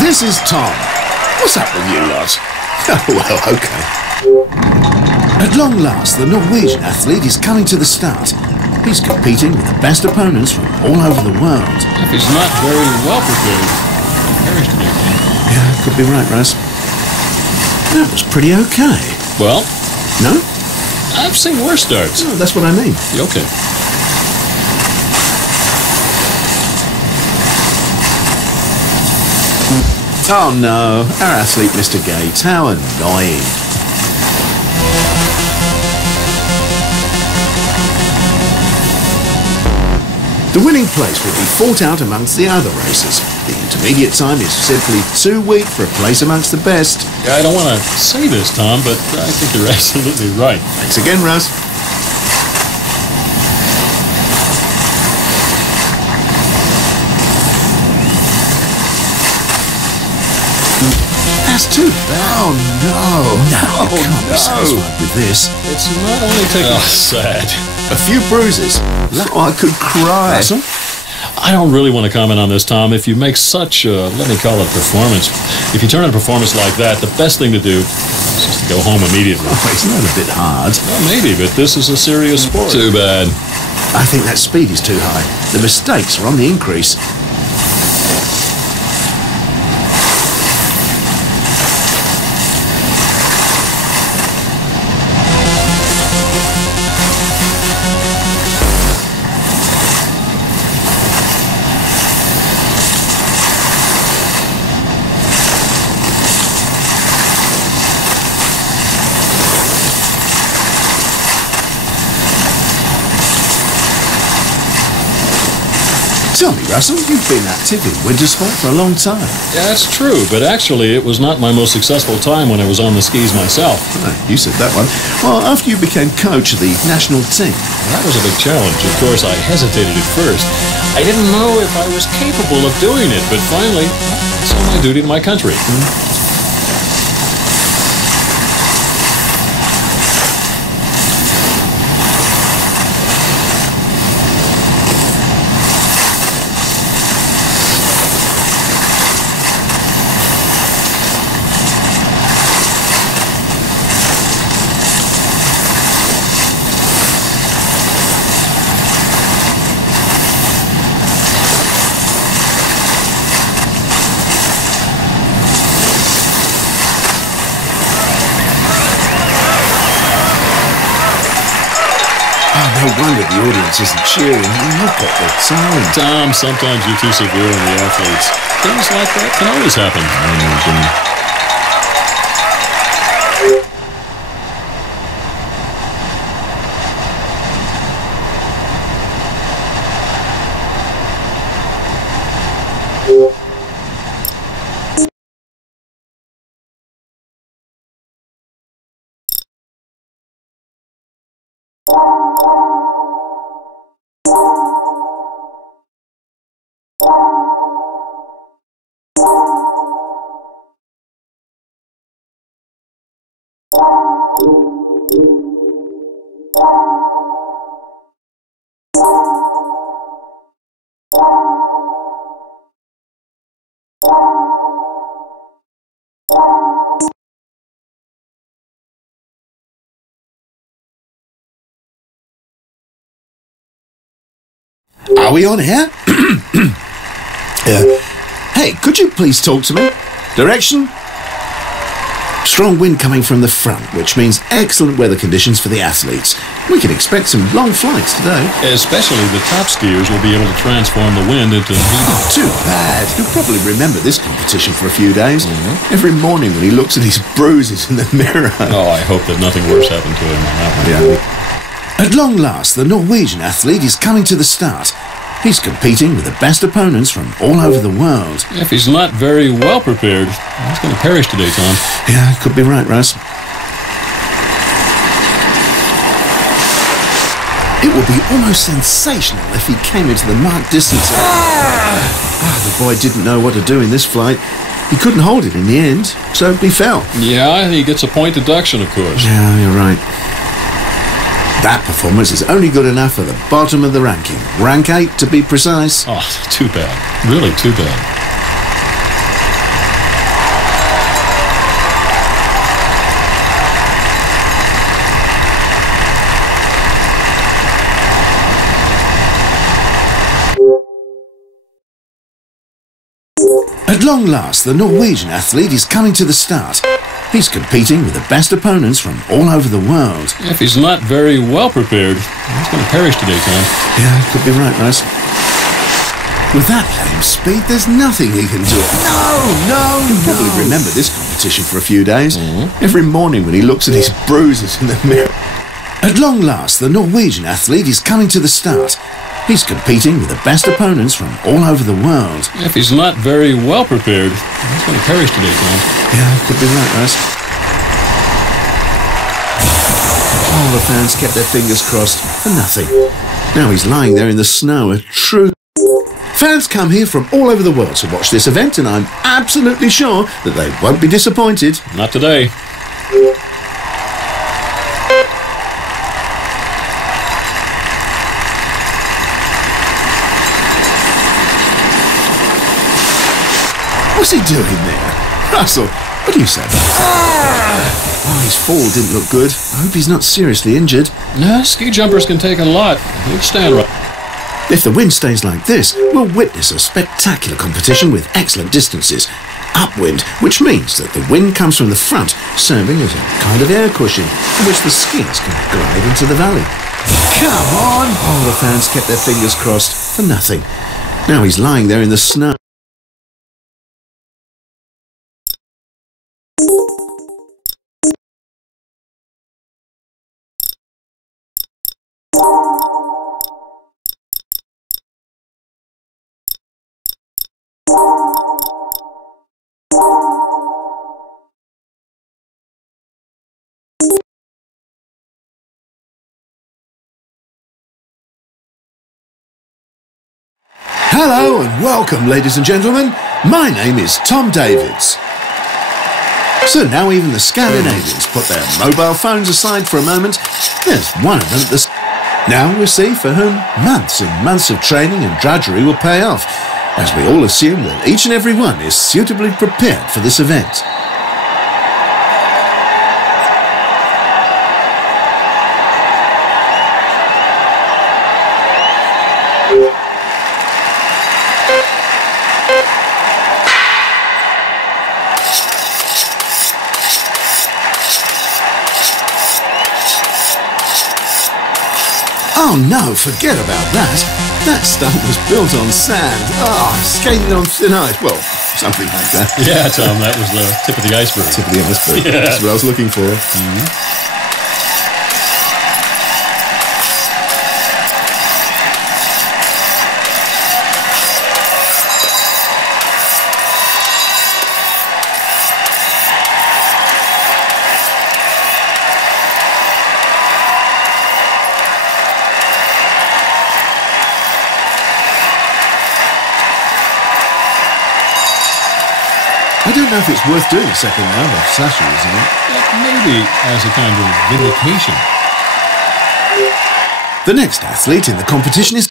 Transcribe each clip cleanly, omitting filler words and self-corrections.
This is Tom. What's up with you lot? Oh, well, okay. At long last, the Norwegian athlete is coming to the start. He's competing with the best opponents from all over the world. If he's not very well prepared, he'll perish today, Tom. Yeah, could be right, Russ. That was pretty okay. Well? No? I've seen worse starts. No, that's what I mean. Okay. Oh no, our athlete, Mr. Gates. How annoying. The winning place will be fought out amongst the other racers. The intermediate time is simply too weak for a place amongst the best. I don't want to say this, Tom, but I think you're absolutely right. Thanks again, Russ. That's too bad. Oh no. No, you can't be satisfied with this. It's not only taking... Oh, sad. A few bruises. Oh, I could cry. Russell? I don't really want to comment on this, Tom. If you make such a, let me call it performance, if you turn in a performance like that, the best thing to do is just to go home immediately. Oh, isn't that a bit hard? Well, maybe, but this is a serious sport. Too bad. I think that speed is too high. The mistakes are on the increase. Tell me, Russell, you've been active in winter sport for a long time. Yeah, that's true, but actually it was not my most successful time when I was on the skis myself. Oh, you said that one. Well, after you became coach of the national team. That was a big challenge. Of course, I hesitated at first. I didn't know if I was capable of doing it, but finally, I saw my duty to my country. No wonder the audience isn't cheering. Look at the time. Tom, sometimes you're too severe on the athletes. Things like that can always happen. Are we on air? Hey, could you please talk to me? Direction? Strong wind coming from the front, which means excellent weather conditions for the athletes. We can expect some long flights today. Especially the top skiers will be able to transform the wind into heat. Oh, too bad. He'll probably remember this competition for a few days. Every morning when he looks at his bruises in the mirror. Oh, I hope that nothing worse happened to him on that one. Yeah. At long last, the Norwegian athlete is coming to the start. He's competing with the best opponents from all over the world. If he's not very well prepared, he's going to perish today, Tom. Yeah, could be right, Russ. It would be almost sensational if he came into the marked distance. The boy didn't know what to do in this flight. He couldn't hold it in the end, so he fell. Yeah, he gets a point deduction, of course. Yeah, you're right. That performance is only good enough for the bottom of the ranking. Rank 8, to be precise. Oh, too bad. Really too bad. At long last, the Norwegian athlete is coming to the start. He's competing with the best opponents from all over the world. If he's not very well prepared, he's going to perish today, Tom. Yeah, could be right, Russ. With that lame speed, there's nothing he can do. No! He'll probably remember this competition for a few days. Every morning when he looks at his bruises in the mirror. At long last, the Norwegian athlete is coming to the start. He's competing with the best opponents from all over the world. If he's not very well prepared, he's going to perish today, Tom. Yeah, could be right, Russ. All the fans kept their fingers crossed for nothing. Now he's lying there in the snow, a true... Fans come here from all over the world to watch this event, and I'm absolutely sure that they won't be disappointed. Not today. What's he doing there? Russell, what do you say? Oh, his fall didn't look good. I hope he's not seriously injured. No, ski jumpers can take a lot. He'll stand right. If the wind stays like this, we'll witness a spectacular competition with excellent distances. Upwind, which means that the wind comes from the front, serving as a kind of air cushion in which the skiers can glide into the valley. Come on! All the fans kept their fingers crossed for nothing. Now he's lying there in the snow. Hello and welcome, ladies and gentlemen. My name is Tom Davids. So now even the Scandinavians put their mobile phones aside for a moment. There's one of them at the... Now we'll see for whom months and months of training and drudgery will pay off, as we all assume that each and every one is suitably prepared for this event. Oh no, forget about that. That stunt was built on sand. Oh, skating on thin ice. Well, something like that. Yeah, Tom, that was the tip of the iceberg. Tip of the iceberg. Yeah. That's what I was looking for. I don't know if it's worth doing a second round of Sasha, isn't it? Maybe as a kind of vindication. The next athlete in the competition is...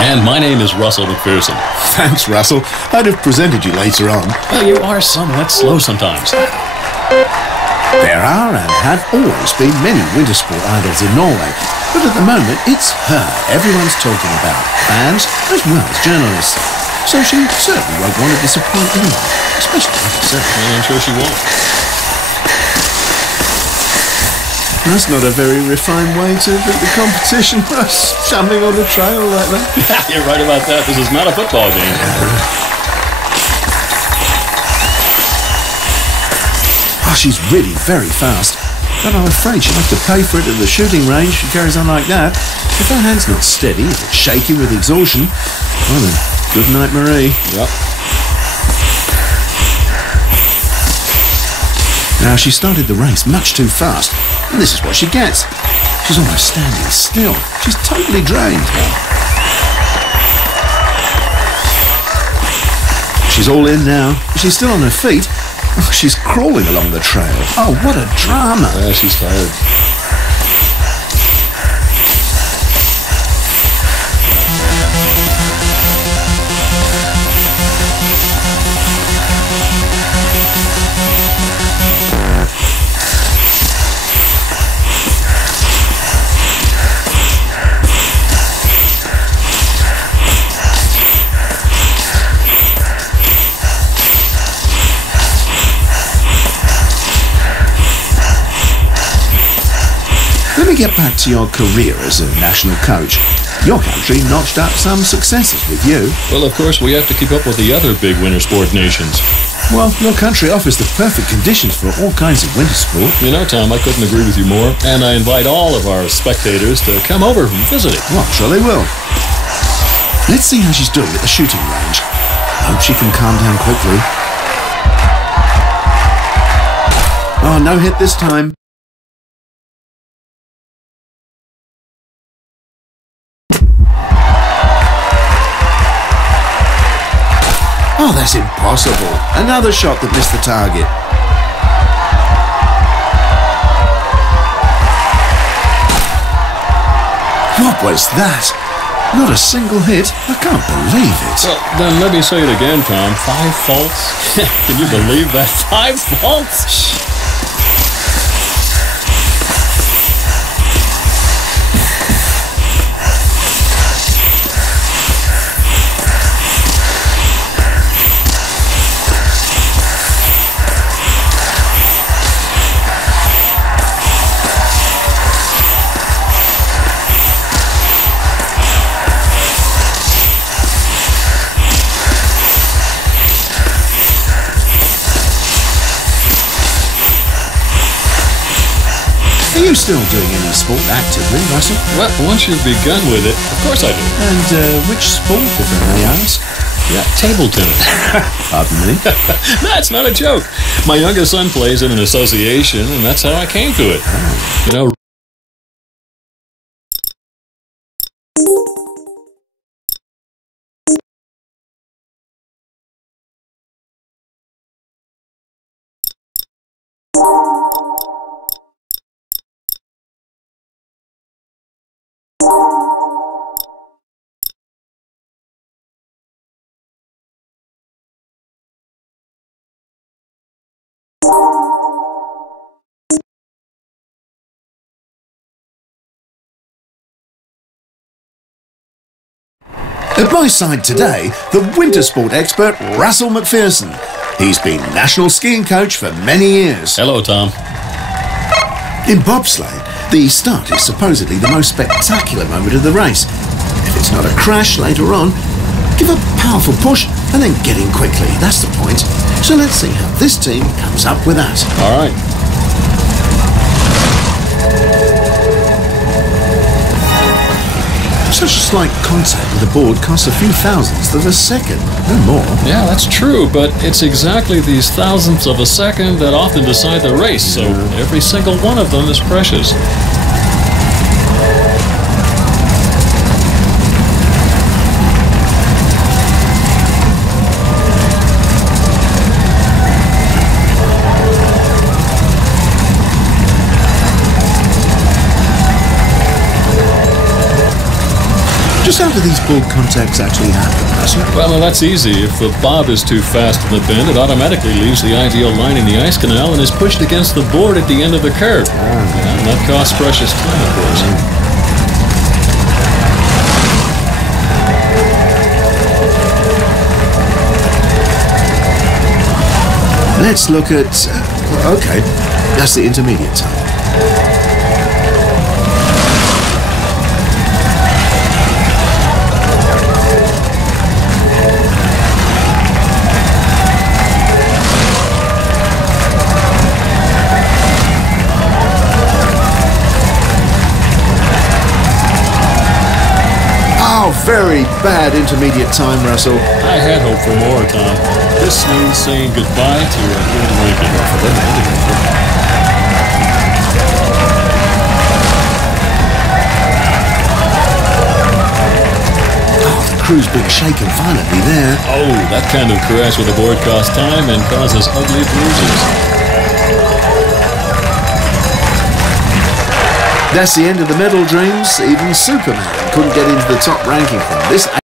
And my name is Russell McPherson. Thanks, Russell. I'd have presented you later on. Well, you are somewhat slow sometimes. There are and have always been many winter sport idols in Norway, but at the moment it's her everyone's talking about, fans as well as journalists. So she certainly won't want to disappoint anyone, especially like herself. I'm sure she won't. That's not a very refined way to beat the competition, shambling on the trail like that. You're right about that. This is not a football game. Oh, she's really very fast. But I'm afraid she'll have to pay for it at the shooting range if she carries on like that. If her hand's not steady, if it's shaking with exhaustion, well then, good night, Marie. Yep. Now, she started the race much too fast, and this is what she gets. She's almost standing still. She's totally drained. She's all in now. She's still on her feet. Oh, she's crawling along the trail. Oh, what a drama. Yeah, she's tired. Let me get back to your career as a national coach. Your country notched up some successes with you. Well, of course, we have to keep up with the other big winter sport nations. Well, your country offers the perfect conditions for all kinds of winter sport. You know, Tom, I couldn't agree with you more. And I invite all of our spectators to come over and visit it. Well, I'm sure they will. Let's see how she's doing at the shooting range. I hope she can calm down quickly. Oh, no hit this time. Oh, that's impossible. Another shot that missed the target. What was that? Not a single hit. I can't believe it. Well, then let me say it again, Tom. 5 faults? Can you believe that? 5 faults? Are you still doing any sport actively, Russell? Well, once you've begun with it, of course I do. And which sport, if I may ask? Yeah, table tennis. Pardon me? That's not a joke. My youngest son plays in an association, and that's how I came to it. You know, At my side today, the winter sport expert, Russell McPherson. He's been national skiing coach for many years. hello, Tom. In bobsleigh, the start is supposedly the most spectacular moment of the race. If it's not a crash later on, give a powerful push and then get in quickly. That's the point. So let's see how this team comes up with that. All right. Such a slight contact with the board costs a few thousandths of a second, no more. Yeah, that's true, but it's exactly these thousandths of a second that often decide the race, so every single one of them is precious. Just how do these board contacts actually happen, Russell? Well, now that's easy. If the bob is too fast in the bend, it automatically leaves the ideal line in the ice canal and is pushed against the board at the end of the curve. Yeah, and that costs precious time, of course. Let's look at... okay, that's the intermediate time. Very bad intermediate time, Russell. I had hoped for more, Tom. This means saying goodbye to a good ranking. Oh, the crew's been shaken violently there. Oh, that kind of crash with a board costs time and causes ugly bruises. That's the end of the medal dreams. Even Superman couldn't get into the top ranking from this